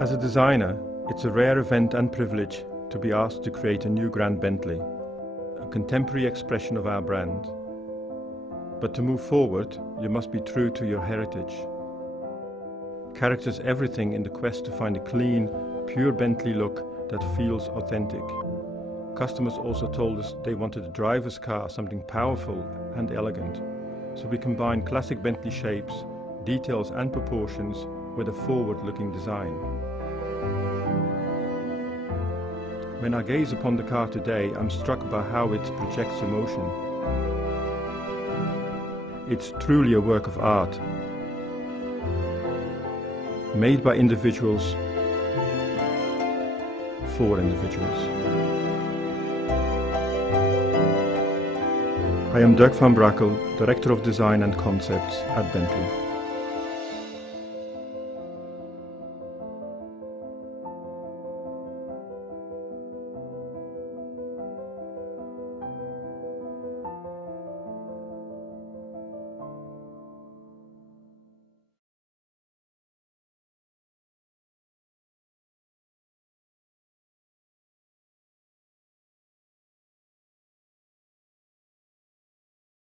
As a designer, it's a rare event and privilege to be asked to create a new Grand Bentley, a contemporary expression of our brand. But to move forward, you must be true to your heritage. Characters everything in the quest to find a clean, pure Bentley look that feels authentic. Customers also told us they wanted a driver's car, something powerful and elegant. So we combine classic Bentley shapes, details and proportions with a forward-looking design. When I gaze upon the car today, I'm struck by how it projects emotion. It's truly a work of art, made by individuals, for individuals. I am Dirk van Brakel, Director of Design and Concepts at Bentley.